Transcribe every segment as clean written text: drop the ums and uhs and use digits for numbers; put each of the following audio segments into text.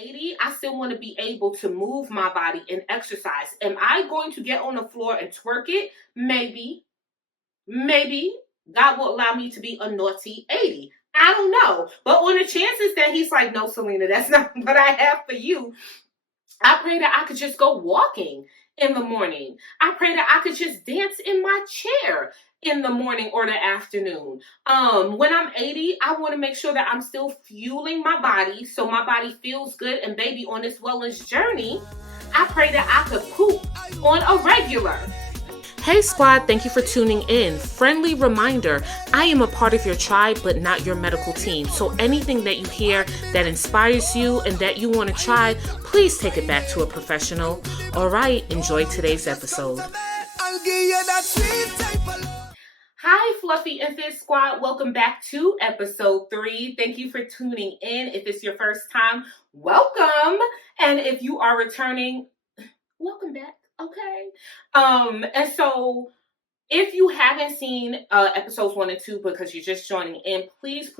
80, I still want to be able to move my body and exercise. Am I going to get on the floor and twerk it? Maybe. Maybe God will allow me to be a naughty 80. I don't know. But on the chances that he's like, no, Selena, that's not what I have for you. I pray that I could just go walking in the morning. I pray that I could just dance in my chair in the morning or the afternoon. When I'm 80, I want to make sure that I'm still fueling my body so my body feels good. And baby, on this wellness journey, I pray that I could poop on a regular. Hey squad, thank you for tuning in. Friendly reminder, I am a part of your tribe, but not your medical team. So anything that you hear that inspires you and that you want to try, please take it back to a professional. All right, enjoy today's episode. Hi, Fluffy and Fit Squad. Welcome back to episode 3. Thank you for tuning in. If it's your first time, welcome. And if you are returning, welcome back. Okay. And so if you haven't seen episodes 1 and 2 because you're just joining in, please,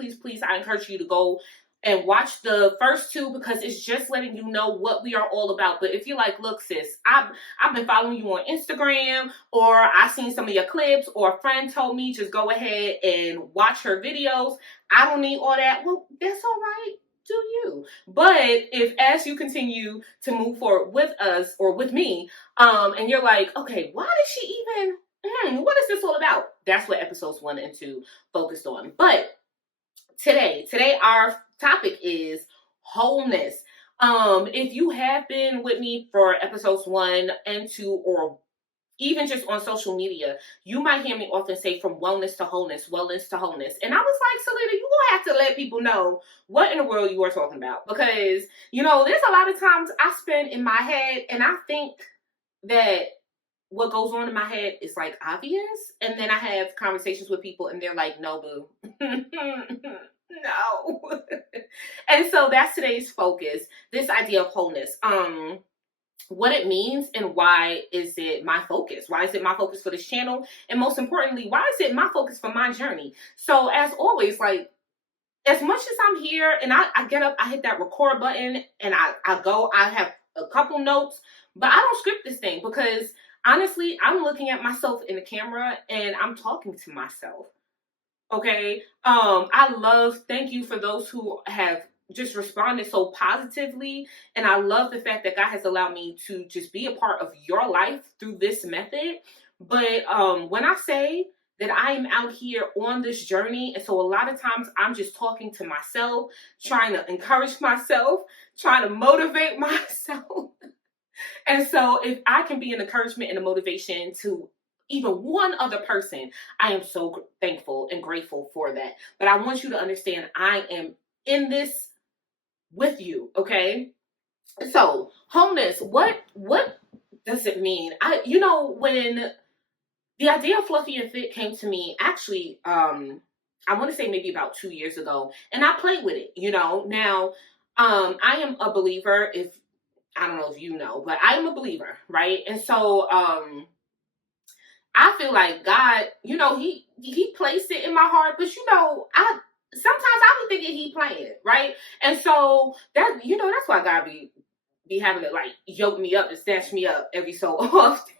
I encourage you to go and watch the first 2 because it's just letting you know what we are all about. But if you're like, look, sis, I've been following you on Instagram, or I've seen some of your clips, or a friend told me just go ahead and watch her videos, I don't need all that. Well, that's all right. Do you. But if as you continue to move forward with us or with me, and you're like, okay, why does she even, what is this all about? That's what episodes 1 and 2 focused on. But today our topic is wholeness. If you have been with me for episodes 1 and 2, or even just on social media, you might hear me often say from wellness to wholeness. And I was like, Selena, you gonna have to let people know what in the world you are talking about. Because, there's a lot of times I spend in my head and I think that what goes on in my head is like obvious. And then I have conversations with people and they're like, no, boo. No. And so that's today's focus, this idea of wholeness. What it means and why is it my focus? Why is it my focus for this channel? And most importantly, why is it my focus for my journey? So as always, like, as much as I'm here and I get up, I hit that record button and I go, I have a couple notes, but I don't script this thing because honestly, I'm looking at myself in the camera and I'm talking to myself. Okay. Thank you for those who have just responded so positively. And I love the fact that God has allowed me to just be a part of your life through this method. But when I say that I am out here on this journey, and so a lot of times I'm just talking to myself, trying to encourage myself, trying to motivate myself. And so if I can be an encouragement and a motivation to even one other person, I am so thankful and grateful for that. But I want you to understand I am in this with you, okay? So, wholeness, what does it mean? When the idea of Fluffy and Fit came to me, actually, I want to say maybe about 2 years ago, and I played with it, Now, I am a believer, I don't know if you know, but I am a believer, right? And so, I feel like God, he placed it in my heart, but sometimes I be thinking he playing it, right? And so that's why God be having to like yoke me up and snatch me up every so often.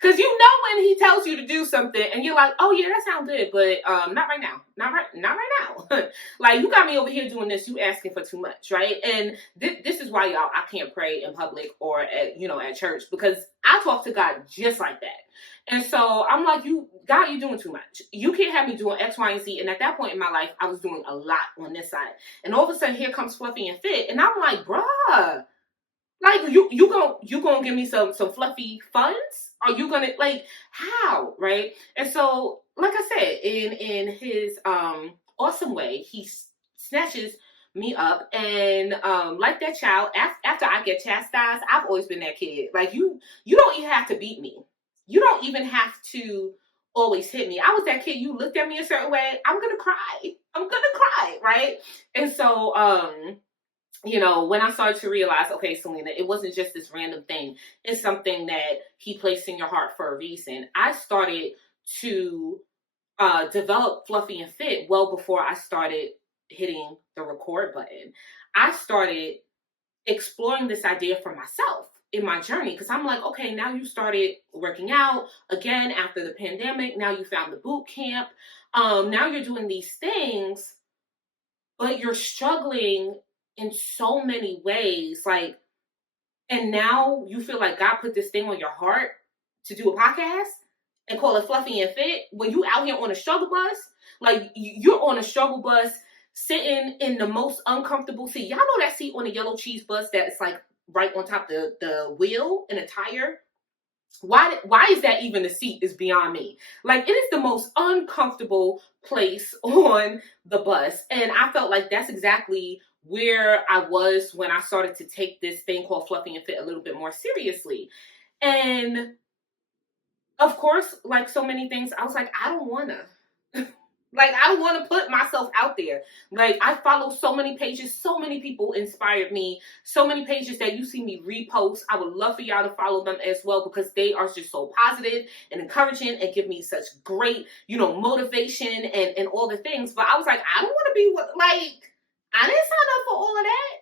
Because when he tells you to do something and you're like, oh yeah, that sounds good, but not right now. Not right now. Like, you got me over here doing this, you asking for too much, right? And this is why, y'all, I can't pray in public or at church, because I talk to God just like that. And so I'm like, God, you're doing too much. You can't have me doing X, Y, and Z. And at that point in my life, I was doing a lot on this side. And all of a sudden, here comes Fluffy and Fit. And I'm like, bruh, like, you gonna give me some fluffy funds? Are you gonna, like, how, right? And so, like I said, in his awesome way, he snatches me up, and like that child, after I get chastised, I've always been that kid. Like, you don't even have to beat me. You don't even have to always hit me. I was that kid, you looked at me a certain way, I'm gonna cry, right? And so, when I started to realize, okay, Selena, it wasn't just this random thing. It's something that he placed in your heart for a reason. I started to develop Fluffy and Fit well before I started hitting the record button. I started exploring this idea for myself in my journey, because I'm like, okay, now you started working out again after the pandemic. Now you found the boot camp. Now you're doing these things, but you're struggling in so many ways. Like, and now you feel like God put this thing on your heart to do a podcast and call it Fluffy and Fit when you out here on a struggle bus. Like, you're on a struggle bus sitting in the most uncomfortable seat. Y'all know that seat on the yellow cheese bus that's like right on top of the wheel and a tire? Why is that even a seat is beyond me. Like, it is the most uncomfortable place on the bus. And I felt like that's exactly where I was when I started to take this thing called Fluffy and Fit a little bit more seriously. And of course, like so many things, I was like, I don't want to. Like, I don't want to put myself out there. Like, I follow so many pages. So many people inspired me. So many pages that you see me repost. I would love for y'all to follow them as well, because they are just so positive and encouraging and give me such great, motivation and all the things. But I was like, I don't want to be I didn't sign up for all of that.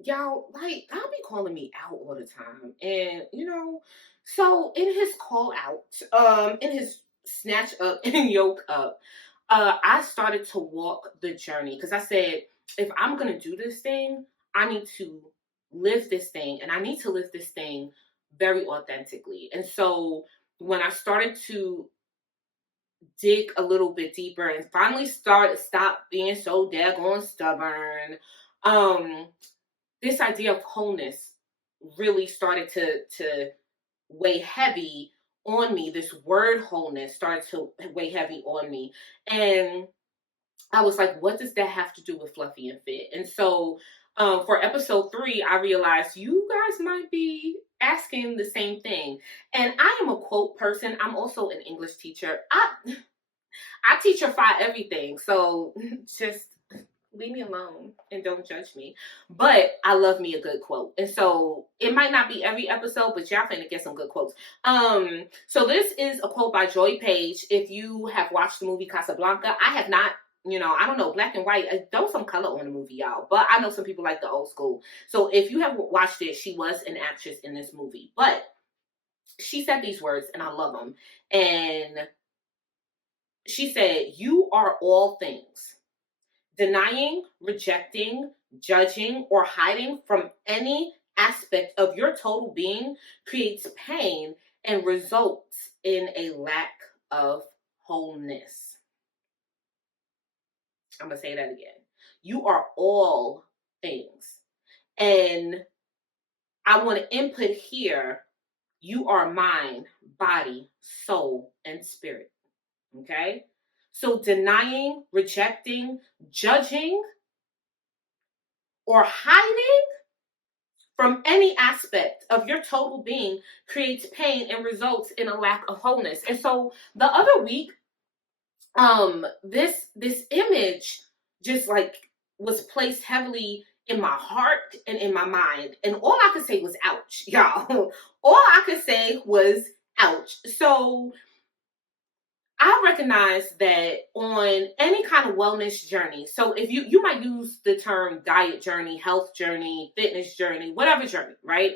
Y'all, like, God be calling me out all the time. And, so in his call out, in his snatch up and yoke up, I started to walk the journey, because I said, if I'm going to do this thing, I need to live this thing, and I need to live this thing very authentically. And so when I started to dig a little bit deeper and finally stop being so daggone stubborn, this idea of wholeness really started to weigh heavy on me. This word wholeness started to weigh heavy on me. And I was like, what does that have to do with Fluffy and Fit? And so for episode 3, I realized you guys might be asking the same thing. And I am a quote person. I'm also an English teacher. I teacherify everything. So just leave me alone and don't judge me. But I love me a good quote. And so it might not be every episode, but y'all finna get some good quotes. So this is a quote by Joy Page. If you have watched the movie Casablanca, I have not, I don't know, black and white. There was some color on the movie, y'all. But I know some people like the old school. So if you have watched it, she was an actress in this movie. But she said these words, and I love them. And she said, "You are all things. Denying, rejecting, judging, or hiding from any aspect of your total being creates pain and results in a lack of wholeness." I'm going to say that again. You are all things. And I want to input here, you are mind, body, soul, and spirit. Okay? So denying, rejecting, judging, or hiding from any aspect of your total being creates pain and results in a lack of wholeness. And so the other week, this image just was placed heavily in my heart and in my mind. And all I could say was ouch, y'all. All I could say was ouch. So I recognize that on any kind of wellness journey, so if you might use the term diet journey, health journey, fitness journey, whatever journey, right?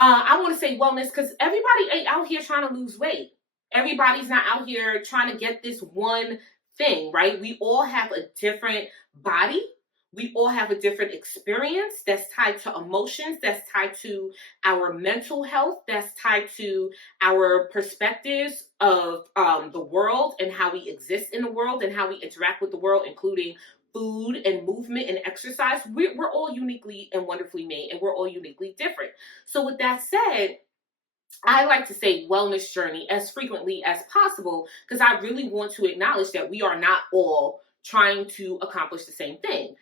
I want to say wellness because everybody ain't out here trying to lose weight. Everybody's not out here trying to get this one thing, right? We all have a different body. We all have a different experience that's tied to emotions, that's tied to our mental health, that's tied to our perspectives of the world and how we exist in the world and how we interact with the world, including food and movement and exercise. We're all uniquely and wonderfully made, and we're all uniquely different. So with that said, I like to say wellness journey as frequently as possible because I really want to acknowledge that we are not all trying to accomplish the same thing.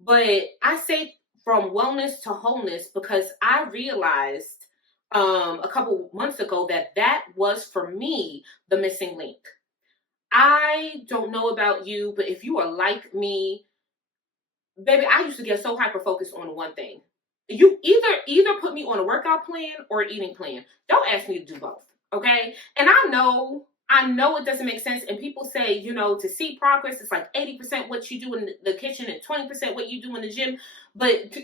But I say from wellness to wholeness because I realized a couple months ago that was for me the missing link. I don't know about you, but if you are like me, baby, I used to get so hyper-focused on one thing. You either put me on a workout plan or an eating plan. Don't ask me to do both, okay? And I know I know it doesn't make sense. And people say, to see progress, it's like 80% what you do in the kitchen and 20% what you do in the gym. But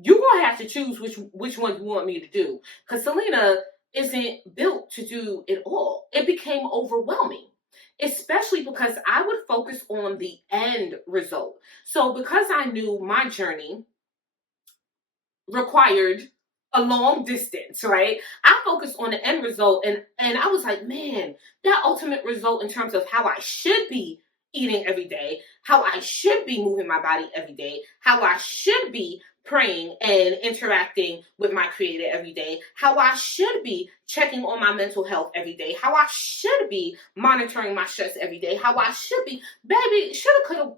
you're going to have to choose which one you want me to do. Because Selena isn't built to do it all. It became overwhelming, especially because I would focus on the end result. So because I knew my journey required a long distance, right? I focused on the end result, and I was like, man, that ultimate result in terms of how I should be eating every day, how I should be moving my body every day, how I should be praying and interacting with my creator every day, how I should be checking on my mental health every day, how I should be monitoring my stress every day, how I should be, baby, shoulda,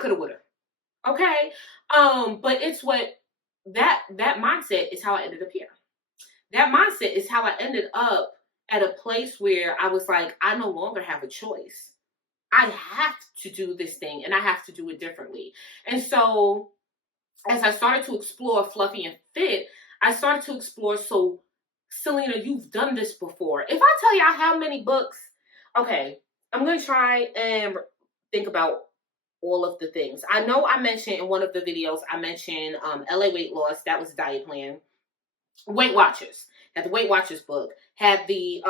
coulda, woulda. Okay? But it's what that mindset is how I ended up here. That mindset is how I ended up at a place where I was like, I no longer have a choice. I have to do this thing, and I have to do it differently. And so as I started to explore Fluffy and Fit, I started to explore, so Selena, you've done this before. If I tell y'all how many books, okay, I'm going to try and think about all of the things. I know I mentioned in one of the videos, I mentioned LA Weight Loss. That was a diet plan. Weight Watchers. Had the Weight Watchers book. Had the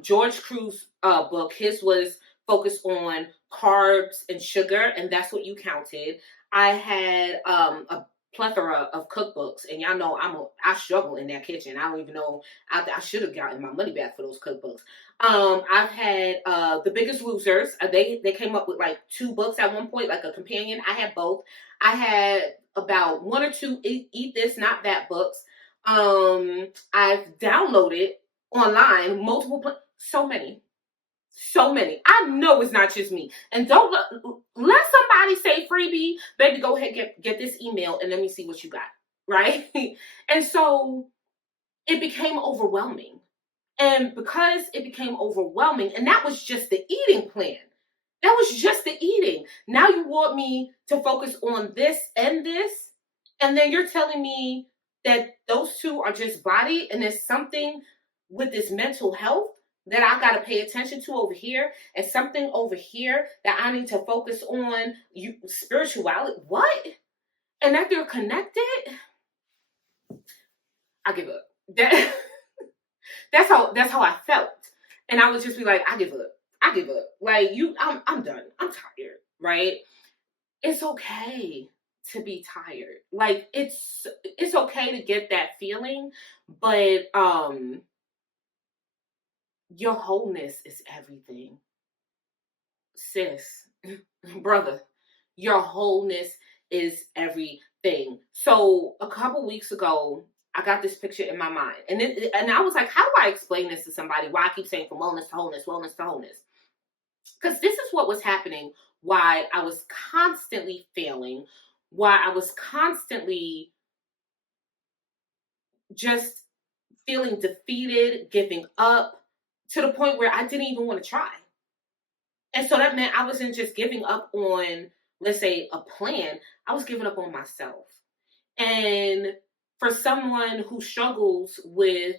George Cruz book. His was focused on carbs and sugar, and that's what you counted. I had a plethora of cookbooks, and y'all know I struggle in that kitchen. I don't even know, I should have gotten my money back for those cookbooks. I've had The Biggest Losers. They came up with like 2 books at one point, like a companion. I had both. I had about 1 or 2 Eat This, Not That books. I've downloaded online multiple, so many. I know it's not just me. And don't let somebody say freebie, baby, go ahead, get this email and let me see what you got, right? And so it became overwhelming. And because it became overwhelming, and that was just the eating plan. That was just the eating. Now you want me to focus on this, and then you're telling me that those two are just body, and there's something with this mental health that I got to pay attention to over here, and something over here that I need to focus on, spirituality, what? And that they're connected? I give up. That's how I felt. And I would just be like, I give up. Like, I'm done. I'm tired, right? It's okay to be tired. Like, it's okay to get that feeling, but your wholeness is everything. Sis, brother, your wholeness is everything. So a couple weeks ago, I got this picture in my mind. And I was like, how do I explain this to somebody? Why I keep saying from wellness to wholeness, wellness to wholeness? Because this is what was happening, why I was constantly failing, why I was constantly just feeling defeated, giving up, to the point where I didn't even want to try. And so that meant I wasn't just giving up on, let's say, a plan. I was giving up on myself. And for someone who struggles with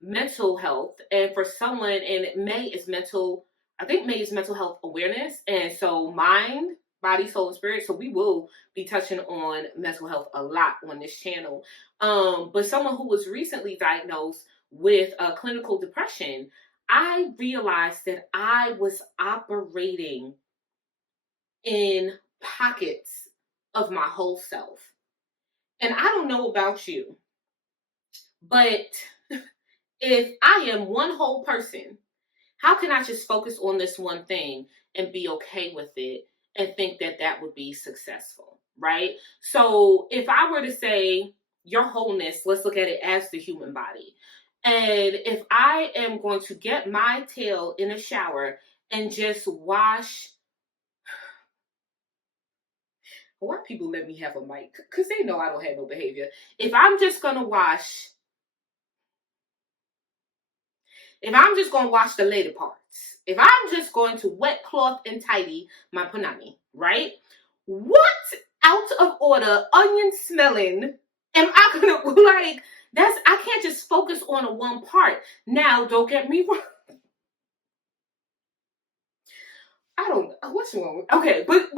mental health, and for someone, and May is mental health awareness. And so mind, body, soul, and spirit. So we will be touching on mental health a lot on this channel. But someone who was recently diagnosed with clinical depression, I realized that I was operating in pockets of my whole self. And I don't know about you, but if I am one whole person, how can I just focus on this one thing and be okay with it and think that that would be successful, right? So if I were to say your wholeness, let's look at it as the human body. And if I am going to get my tail in a shower and just wash, why people let me have a mic? Because they know I don't have no behavior. If I'm just going to wash the lady parts, if I'm just going to wet cloth and tidy my punani, right? What out of order, onion smelling am I gonna, like, I can't just focus on a one part. Now, don't get me wrong. I don't know. What's wrong with, okay, but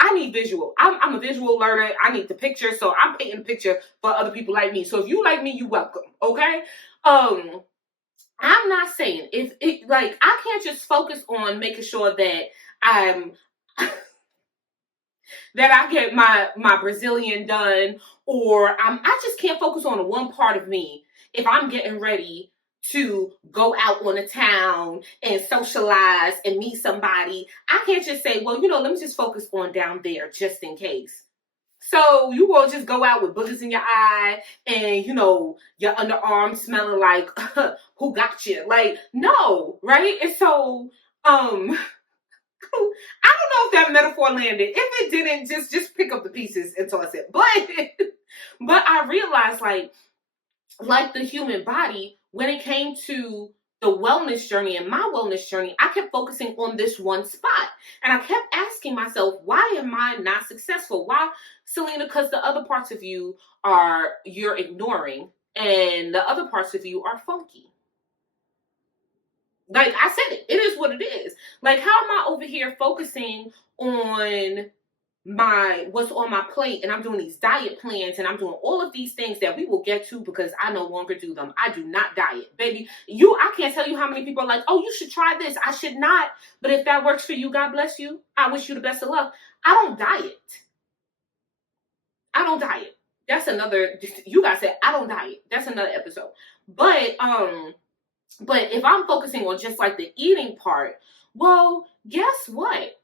I need visual. I'm a visual learner. I need the picture, so I'm painting a picture for other people like me. So if you like me, you welcome. Okay. I'm not saying if it like I can't just focus on making sure that I'm that I get my Brazilian done, or I just can't focus on one part of me if I'm getting ready to go out on a town and socialize and meet somebody. I can't just say, well, let me just focus on down there just in case. So you will just go out with boogers in your eye and your underarm smelling like who got you? Like, no, right? And so I don't know if that metaphor landed. If it didn't, just pick up the pieces and toss it. But I realized like the human body, when it came to the wellness journey and my wellness journey, I kept focusing on this one spot. And I kept asking myself, why am I not successful? Why, Selena? Because the other parts of you you're ignoring, and the other parts of you are funky. Like I said it is what it is. Like, how am I over here focusing on what's on my plate, and I'm doing these diet plans, and I'm doing all of these things that we will get to because I no longer do them. I do not diet, baby. I can't tell you how many people are like, oh, you should try this. I should not. But if that works for you, God bless you. I wish you the best of luck. I don't diet. That's another, you guys said I don't diet. That's another episode. But if I'm focusing on just like the eating part, well, guess what?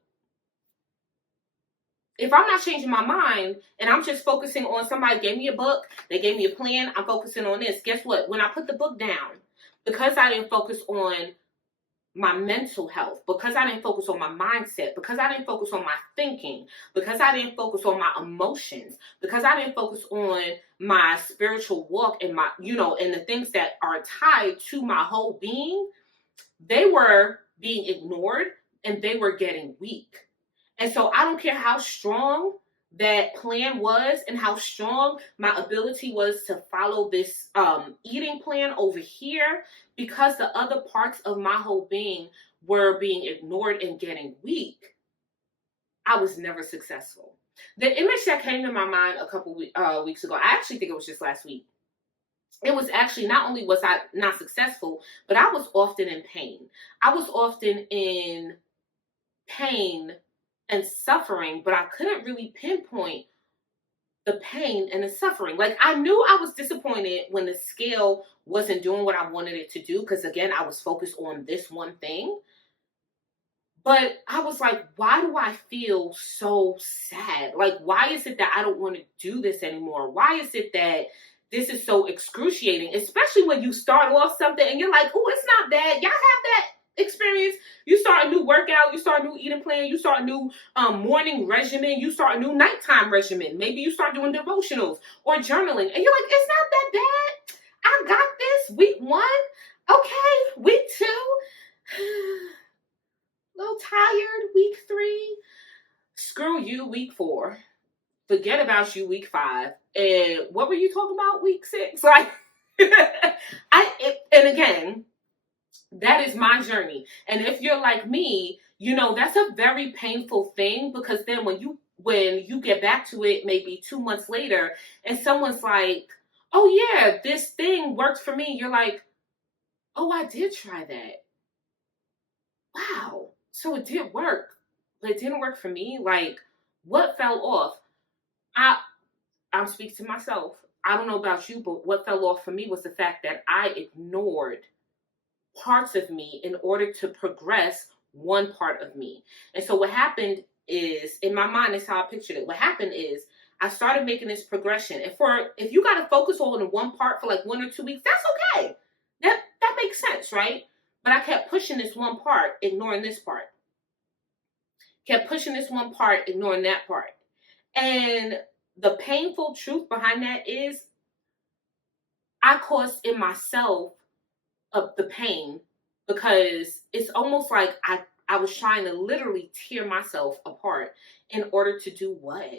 If I'm not changing my mind and I'm just focusing on somebody gave me a book, they gave me a plan, I'm focusing on this. Guess what? When I put the book down, because I didn't focus on my mental health, because I didn't focus on my mindset, because I didn't focus on my thinking, because I didn't focus on my emotions, because I didn't focus on my spiritual walk and my, and the things that are tied to my whole being, they were being ignored and they were getting weak. And so I don't care how strong that plan was and how strong my ability was to follow this eating plan over here, because the other parts of my whole being were being ignored and getting weak, I was never successful. The image that came to my mind a couple weeks ago, I actually think it was just last week. It was actually, not only was I not successful, but I was often in pain. I was often in pain and suffering, but I couldn't really pinpoint the pain and the suffering. Like, I knew I was disappointed when the scale wasn't doing what I wanted it to do, because again, I was focused on this one thing. But I was like, why do I feel so sad? Like, why is it that I don't want to do this anymore? Why is it that this is so excruciating? Especially when you start off something and you're like, oh, it's not bad. Y'all have that experience? You start a new workout, you start a new eating plan, you start a new morning regimen, you start a new nighttime regimen. Maybe you start doing devotionals or journaling, and you're like, it's not that bad. I got this. Week 1, okay. Week 2, a little tired. Week 3, screw you. Week 4, forget about you. Week 5, and what were you talking about? Week 6, like, and again, that is my journey. And if you're like me, that's a very painful thing, because then when you get back to it maybe 2 months later and someone's like, oh yeah, this thing worked for me, you're like, oh, I did try that. Wow. So it did work, but it didn't work for me. Like, what fell off? I'm speaking to myself. I don't know about you, but what fell off for me was the fact that I ignored parts of me in order to progress one part of me. And so what happened is, in my mind, is how I pictured it. What happened is I started making this progression. And if you got to focus on one part for like 1 or 2 weeks, that's okay. That makes sense, right? But I kept pushing this one part, ignoring this part. Kept pushing this one part, ignoring that part. And the painful truth behind that is I caused in myself of the pain, because it's almost like I was trying to literally tear myself apart in order to do what?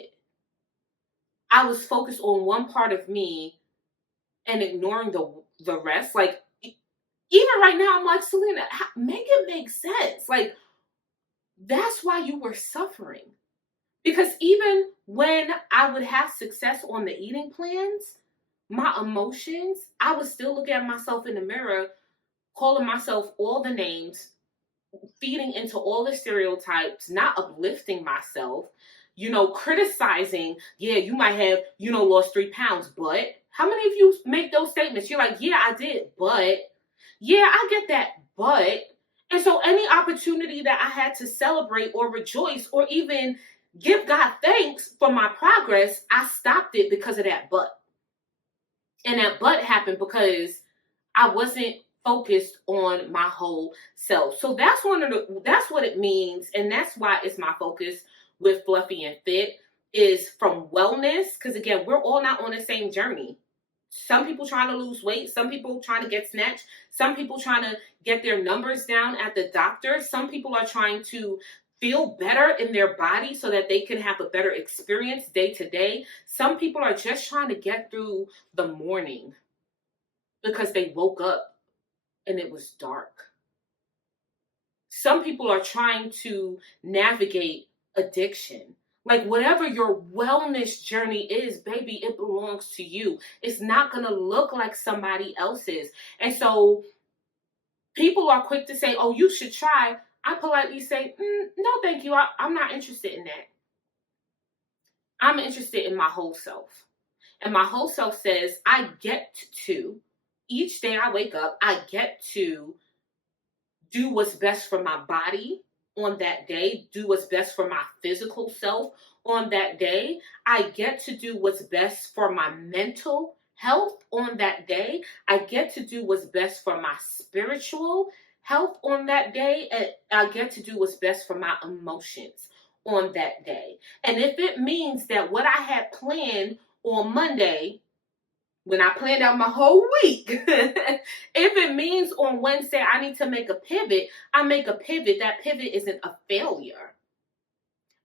I was focused on one part of me and ignoring the rest. Like, even right now, I'm like, Selena, make it make sense. Like, That's why you were suffering. Because even when I would have success on the eating plans, my emotions, I was still looking at myself in the mirror, calling myself all the names, feeding into all the stereotypes, not uplifting myself, criticizing. Yeah, you might have, lost 3 pounds, but how many of you make those statements? You're like, yeah, I did, but yeah, I get that, but. And so any opportunity that I had to celebrate or rejoice or even give God thanks for my progress, I stopped it because of that but. And that but happened because I wasn't focused on my whole self. So that's what it means, and that's why it's my focus with Fluffy and Fit is from wellness. Because again, we're all not on the same journey. Some people trying to lose weight, some people trying to get snatched, some people trying to get their numbers down at the doctor, some people are trying to feel better in their body so that they can have a better experience day to day. Some people are just trying to get through the morning because they woke up and it was dark. Some people are trying to navigate addiction. Like whatever your wellness journey is, baby, it belongs to you. It's not going to look like somebody else's. And so people are quick to say, oh, you should try. I politely say, no, thank you. I'm not interested in that. I'm interested in my whole self. And my whole self says, I get to, each day I wake up, I get to do what's best for my body on that day, do what's best for my physical self on that day. I get to do what's best for my mental health on that day. I get to do what's best for my spiritual health on that day. And I get to do what's best for my emotions on that day. And if it means that what I had planned on Monday, when I planned out my whole week, if it means on Wednesday I need to make a pivot, I make a pivot. That pivot isn't a failure.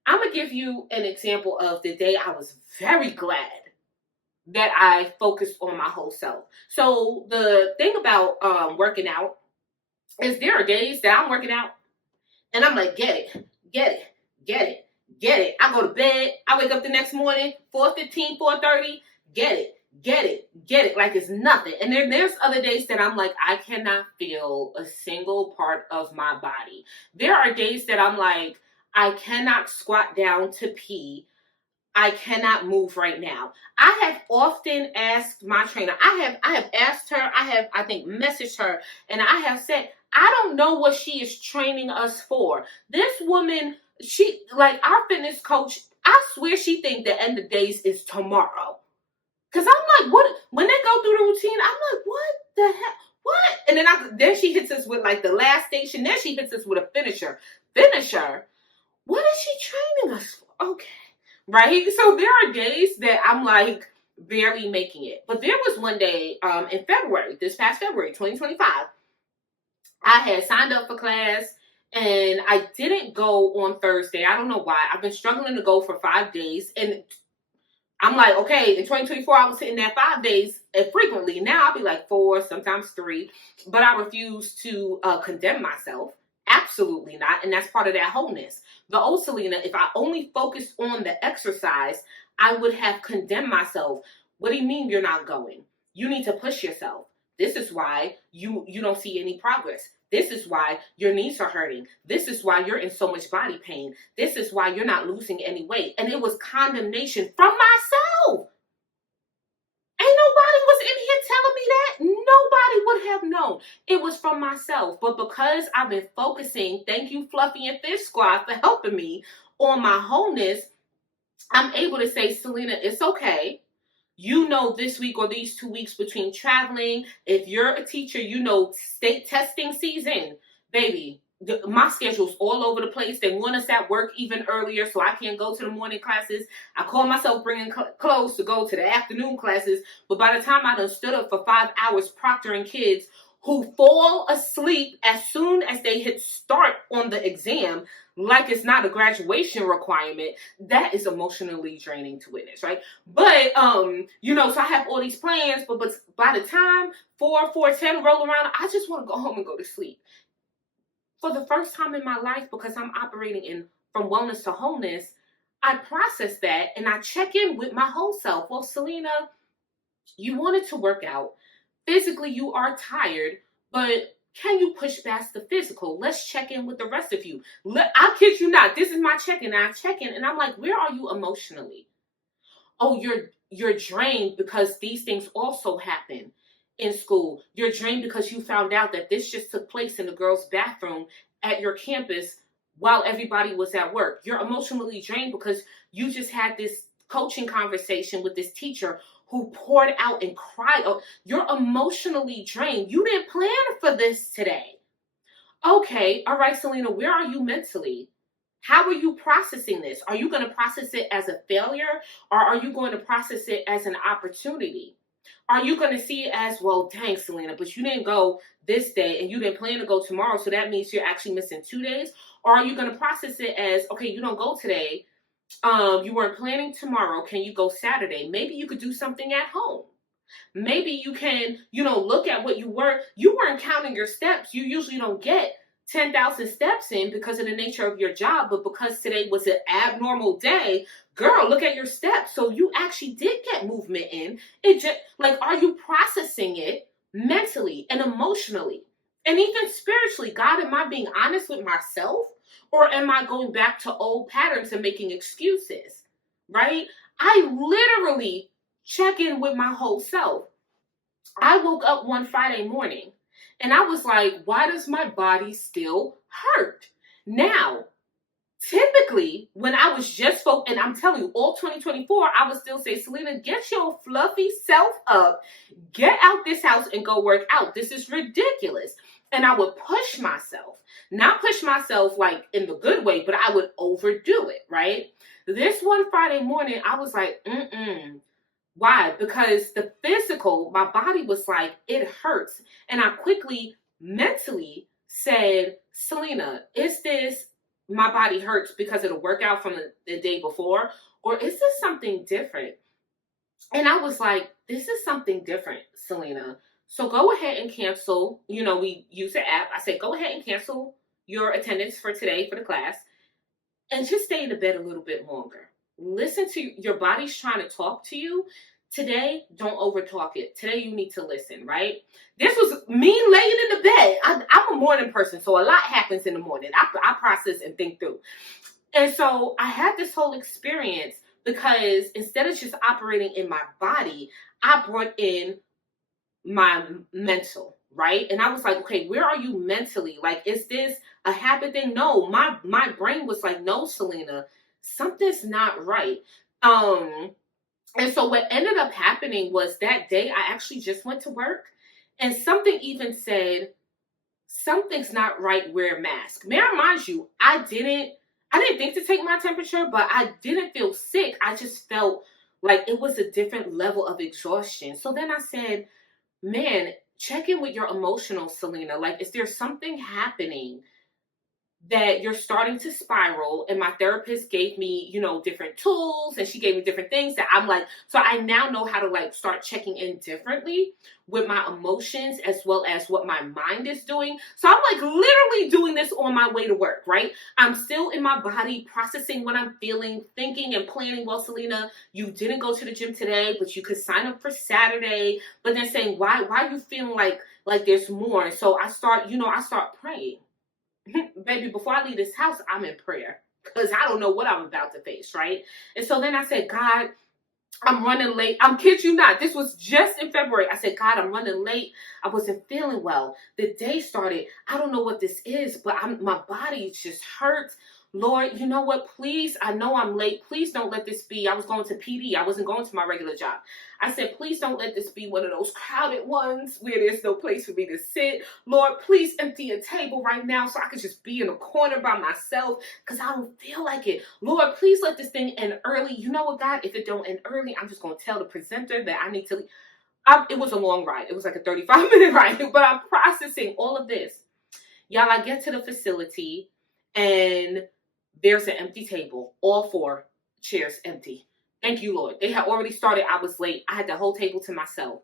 I'm going to give you an example of the day I was very glad that I focused on my whole self. So the thing about working out is there are days that I'm working out and I'm like, get it, get it, get it, get it. I go to bed, I wake up the next morning, 4:15, 4:30, get it. Get it, like it's nothing. And then there's other days that I'm like, I cannot feel a single part of my body. There are days that I'm like, I cannot squat down to pee. I cannot move right now. I have often asked my trainer, I have asked her, I think messaged her, and I have said, I don't know what she is training us for. This woman, she, like our fitness coach, I swear she thinks the end of days is tomorrow. Because I'm like, what? When they go through the routine, I'm like, what the heck? What? And then she hits us with like the last station. Then she hits us with a finisher. Finisher? What is she training us for? Okay. Right? So there are days that I'm like barely making it. But there was one day in February, this past February, 2025, I had signed up for class and I didn't go on Thursday. I don't know why. I've been struggling to go for 5 days. And I'm like, okay, in 2024, I was hitting that 5 days frequently. Now I'll be like 4, sometimes 3. But I refuse to condemn myself. Absolutely not. And that's part of that wholeness. The old Selena, if I only focused on the exercise, I would have condemned myself. What do you mean you're not going? You need to push yourself. This is why you don't see any progress. This is why your knees are hurting. This is why you're in so much body pain. This is why you're not losing any weight. And it was condemnation from myself. Ain't nobody was in here telling me that. Nobody would have known. It was from myself. But because I've been focusing, thank you, Fluffy and Fish Squad, for helping me on my wholeness, I'm able to say, Selena, it's okay. You know, this week or these 2 weeks between traveling, if you're a teacher, you know, state testing season, baby, my schedule's all over the place. They want us at work even earlier, so I can't go to the morning classes. I call myself bringing clothes to go to the afternoon classes, but by the time I done stood up for 5 hours proctoring kids who fall asleep as soon as they hit start on the exam, like it's not a graduation requirement, that is emotionally draining to witness, right? But, so I have all these plans, but by the time 4:10 roll around, I just want to go home and go to sleep. for the first time in my life, because I'm operating in from wellness to wholeness, I process that and I check in with my whole self. Well, Selena, you wanted to work out. Physically, you are tired, but can you push past the physical? Let's check in with the rest of you. I kid you not. This is my check-in. I check in and I'm like, where are you emotionally? Oh, you're drained because these things also happen in school. You're drained because you found out that this just took place in the girls' bathroom at your campus while everybody was at work. You're emotionally drained because you just had this coaching conversation with this teacher who poured out and cried. Oh, you're emotionally drained. You didn't plan for this today. Okay, all right, Selena, where are you mentally? How are you processing this? Are you going to process it as a failure, or are you going to process it as an opportunity? Are you going to see it as, well, dang, Selena, but you didn't go this day and you didn't plan to go tomorrow, so that means you're actually missing 2 days? Or are you going to process it as, okay, you don't go today, you weren't planning tomorrow, can you go Saturday? Maybe you could do something at home. Maybe you can, look at what you weren't counting your steps. You usually don't get 10,000 steps in because of the nature of your job, but because today was an abnormal day, girl, look at your steps. So you actually did get movement in. It just, like, are you processing it mentally and emotionally? And even spiritually, God, am I being honest with myself? Or am I going back to old patterns and making excuses? Right? I literally check in with my whole self. I woke up one Friday morning and I was like, why does my body still hurt? Now, typically, when I was just and I'm telling you, all 2024, I would still say, Selena, get your fluffy self up, get out this house and go work out. This is ridiculous. And I would push myself, not push myself like in the good way, but I would overdo it, right? This one Friday morning, I was like, Why? Because the physical, my body was like, it hurts. And I quickly, mentally said, Selena, is this my body hurts because of the workout from the day before? Or is this something different? And I was like, this is something different, Selena. So go ahead and cancel. We use the app. I said, go ahead and cancel your attendance for today for the class and just stay in the bed a little bit longer. Listen to your body's trying to talk to you. Today, don't overtalk it. Today, you need to listen, right? This was me laying in the bed. I'm a morning person, so a lot happens in the morning. I process and think through. And so I had this whole experience because instead of just operating in my body, I brought in my mental, right? And I was like, okay, where are you mentally? Like, is this a habit thing? No, my brain was like, no, Selena, something's not right. And so what ended up happening was that day I actually just went to work and something even said, something's not right, wear a mask. May I remind you, I didn't think to take my temperature, but I didn't feel sick. I just felt like it was a different level of exhaustion. So then I said, man, check in with your emotional, Selena. Like, is there something happening that you're starting to spiral? And my therapist gave me, different tools, and she gave me different things that I'm like, so I now know how to like start checking in differently with my emotions as well as what my mind is doing. So I'm like literally doing this on my way to work, right? I'm still in my body processing what I'm feeling, thinking and planning. Well, Selena, you didn't go to the gym today, but you could sign up for Saturday. But then saying, why are you feeling like there's more? And so I start praying. Baby, before I leave this house, I'm in prayer because I don't know what I'm about to face, right? And so then I said, God, I'm running late. I'm kid you not. This was just in February. I said, God, I'm running late. I wasn't feeling well. The day started. I don't know what this is, but my body just hurts. Lord, you know what? Please, I know I'm late. Please don't let this be. I was going to PD. I wasn't going to my regular job. I said, please don't let this be one of those crowded ones where there's no place for me to sit. Lord, please empty a table right now so I can just be in a corner by myself because I don't feel like it. Lord, please let this thing end early. You know what, God? If it don't end early, I'm just going to tell the presenter that I need to leave. It was a long ride. It was like a 35-minute ride, but I'm processing all of this. Y'all, I get to the facility and there's an empty table. All 4 chairs empty. Thank you, Lord. They had already started. I was late. I had the whole table to myself.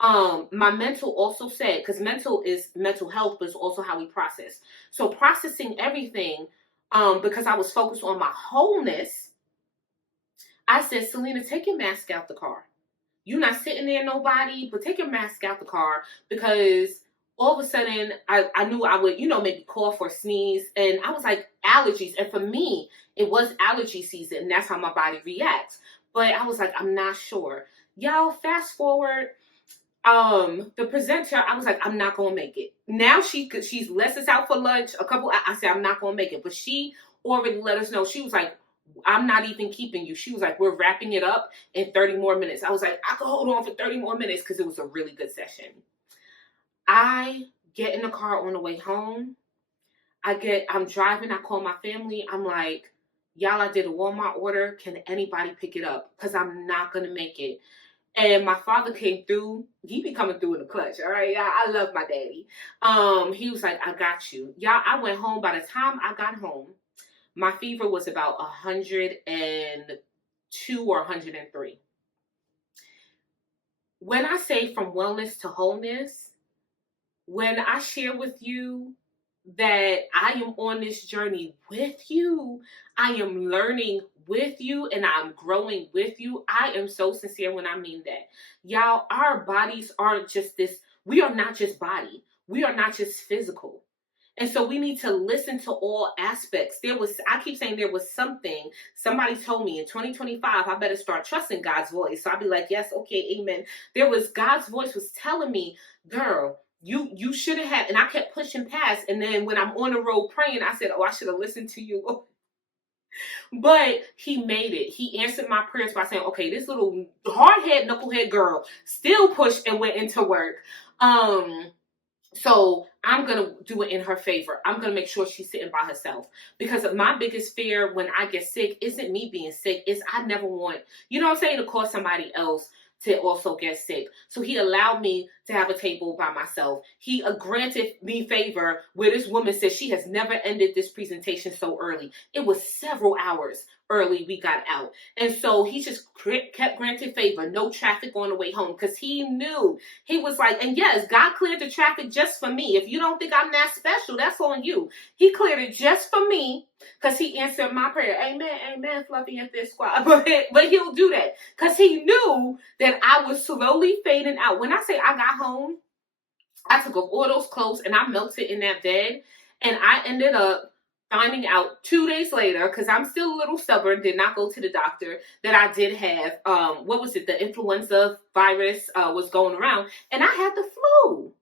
My mental also said, because mental is mental health, but it's also how we process. So processing everything, because I was focused on my wholeness, I said, Selena, take your mask out the car. You're not sitting there, nobody, but take your mask out the car, because all of a sudden I knew I would, maybe cough or sneeze. And I was like, allergies. And for me, it was allergy season. And that's how my body reacts. But I was like, I'm not sure. Y'all, fast forward. The presenter, I was like, I'm not gonna make it. Now she's left us out for lunch. I said, I'm not gonna make it. But she already let us know. She was like, I'm not even keeping you. She was like, we're wrapping it up in 30 more minutes. I was like, I could hold on for 30 more minutes, because it was a really good session. I get in the car on the way home. I'm driving. I call my family. I'm like, y'all, I did a Walmart order. Can anybody pick it up? Because I'm not going to make it. And my father came through. He be coming through in the clutch. All right. I love my daddy. He was like, I got you. Y'all, I went home. By the time I got home, my fever was about 102 or 103. When I say from wellness to wholeness, when I share with you that I am on this journey with you, I am learning with you, and I'm growing with you, I am so sincere when I mean that. Y'all, our bodies aren't just this. We are not just body. We are not just physical. And so we need to listen to all aspects. I keep saying there was something, somebody told me in 2025, I better start trusting God's voice. So I'll be like, yes, okay, amen. God's voice was telling me, girl, you shouldn't have. And I kept pushing past. And then when I'm on the road praying, I said, I should have listened to you. But he made it. He answered my prayers by saying, okay, this little hardhead, knucklehead girl still pushed and went into work. So I'm going to do it in her favor. I'm going to make sure she's sitting by herself, because my biggest fear when I get sick isn't me being sick. It's I never want, to cause somebody else to also get sick. So he allowed me to have a table by myself. He granted me favor where this woman said she has never ended this presentation so early. It was several hours early we got out. And so he just kept granting favor, no traffic on the way home, because he knew. He was like, and yes, God cleared the traffic just for me. If you don't think I'm that special, that's on you. He cleared it just for me, because he answered my prayer. Amen, amen, Fluffy and Fish Squad. But he'll do that, because he knew that I was slowly fading out. When I say I got home, I took off all those clothes and I melted in that bed. And I ended up finding out 2 days later, because I'm still a little stubborn, did not go to the doctor, that I did have, the influenza virus was going around, and I had the flu.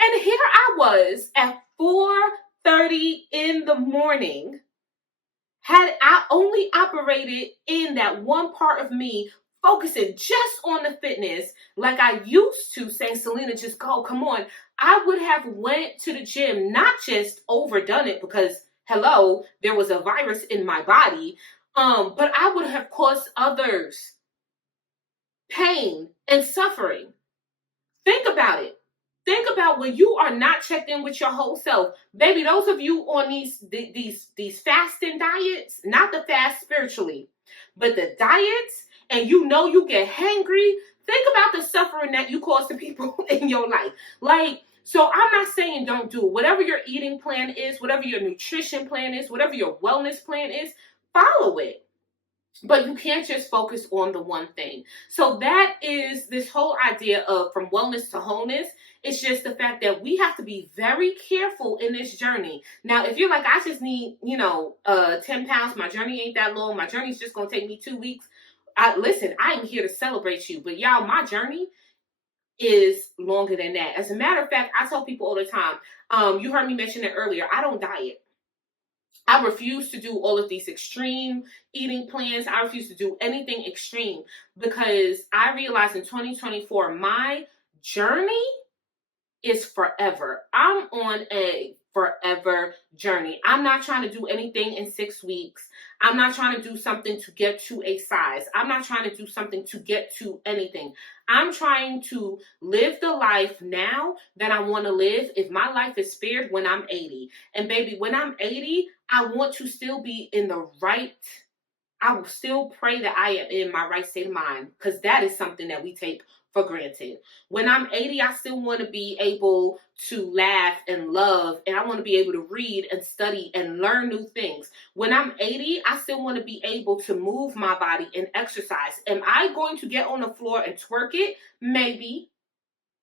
And here I was at 4:30 in the morning, had I only operated in that one part of me, focusing just on the fitness like I used to, saying, Selena, just go, come on, I would have went to the gym, not just overdone it, because hello, there was a virus in my body, but I would have caused others pain and suffering. Think about it. Think about when you are not checked in with your whole self. Baby, those of you on these fasting diets, not the fast spiritually, but the diets, and you get hangry, think about the suffering that you cause to people in your life. So I'm not saying don't do it. Whatever your eating plan is, whatever your nutrition plan is, whatever your wellness plan is, follow it. But you can't just focus on the one thing. So that is this whole idea of from wellness to wholeness. It's just the fact that we have to be very careful in this journey. Now, if you're like, I just need, 10 pounds, my journey ain't that long, my journey's just going to take me 2 weeks. Listen, I am here to celebrate you. But y'all, my journey is longer than that. As a matter of fact, I tell people all the time, you heard me mention it earlier, I don't diet. I refuse to do all of these extreme eating plans. I refuse to do anything extreme, because I realized in 2024, my journey is forever. I'm on a forever journey. I'm not trying to do anything in 6 weeks. I'm not trying to do something to get to a size. I'm not trying to do something to get to anything. I'm trying to live the life now that I want to live if my life is spared when I'm 80. And baby, when I'm 80, I want to still be in the right, I will still pray that I am in my right state of mind, because that is something that we take for granted. When I'm 80, I still want to be able to laugh and love, and I want to be able to read and study and learn new things. When I'm 80, I still want to be able to move my body and exercise. Am I going to get on the floor and twerk it? Maybe.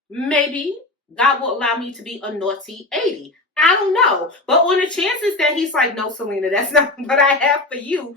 Maybe God will allow me to be a naughty 80. I don't know. But on the chances that he's like, no, Selena, that's not what I have for you,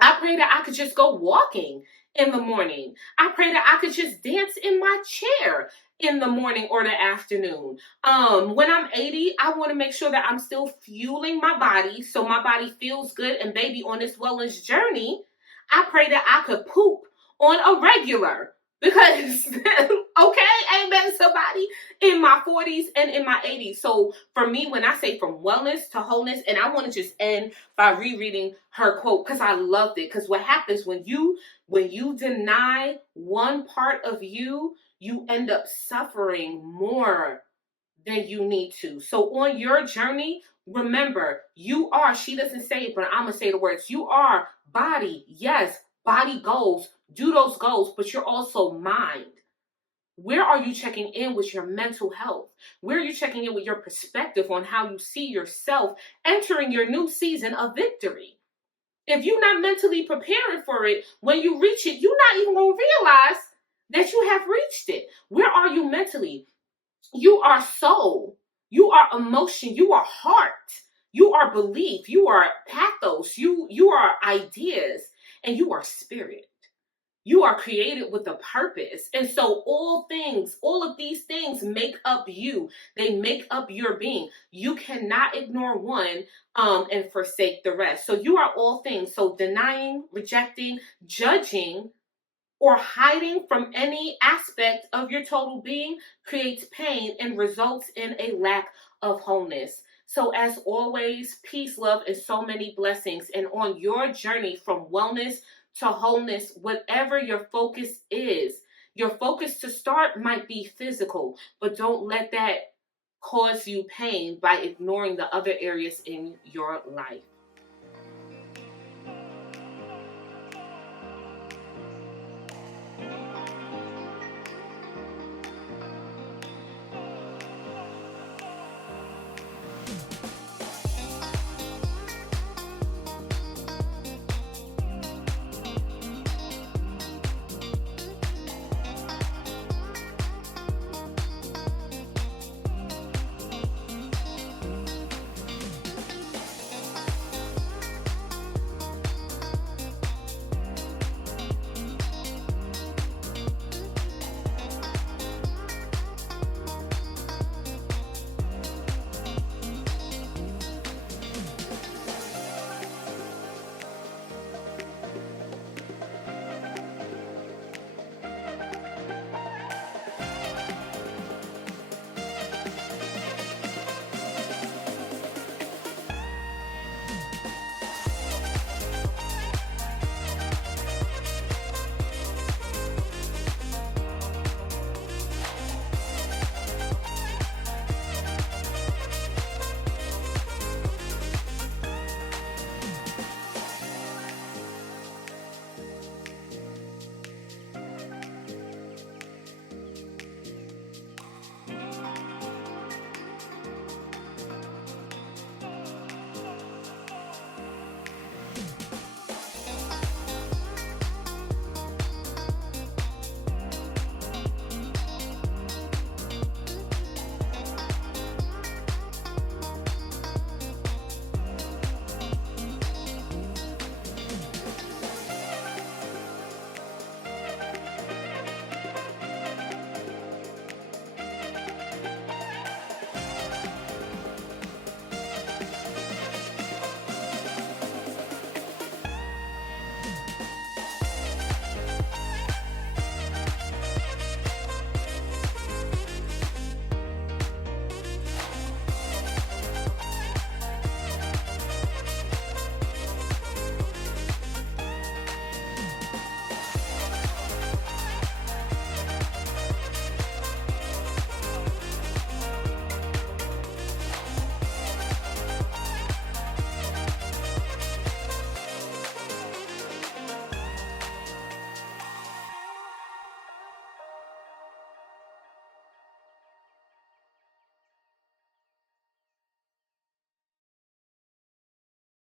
I pray that I could just go walking in the morning. I pray that I could just dance in my chair in the morning or the afternoon. When I'm 80, I want to make sure that I'm still fueling my body so my body feels good. And baby, on this wellness journey, I pray that I could poop on a regular. Because, okay, amen, somebody, in my 40s and in my 80s. So for me, when I say from wellness to wholeness, and I want to just end by rereading her quote, because I loved it. Because what happens when you deny one part of you, you end up suffering more than you need to. So on your journey, remember, you are, she doesn't say it, but I'm going to say the words, you are body, yes, body goals, do those goals, but you're also mind. Where are you checking in with your mental health? Where are you checking in with your perspective on how you see yourself entering your new season of victory? If you're not mentally preparing for it, when you reach it, you're not even going to realize that you have reached it. Where are you mentally? You are soul. You are emotion. You are heart. You are belief. You are pathos. You are ideas. And you are spirit. You are created with a purpose. And so all of these things make up you. They make up your being. You cannot ignore one and forsake the rest. So you are all things. So denying, rejecting, judging, or hiding from any aspect of your total being creates pain and results in a lack of wholeness. So as always, peace, love, and so many blessings. And on your journey from wellness to wholeness, whatever your focus is, your focus to start might be physical, but don't let that cause you pain by ignoring the other areas in your life.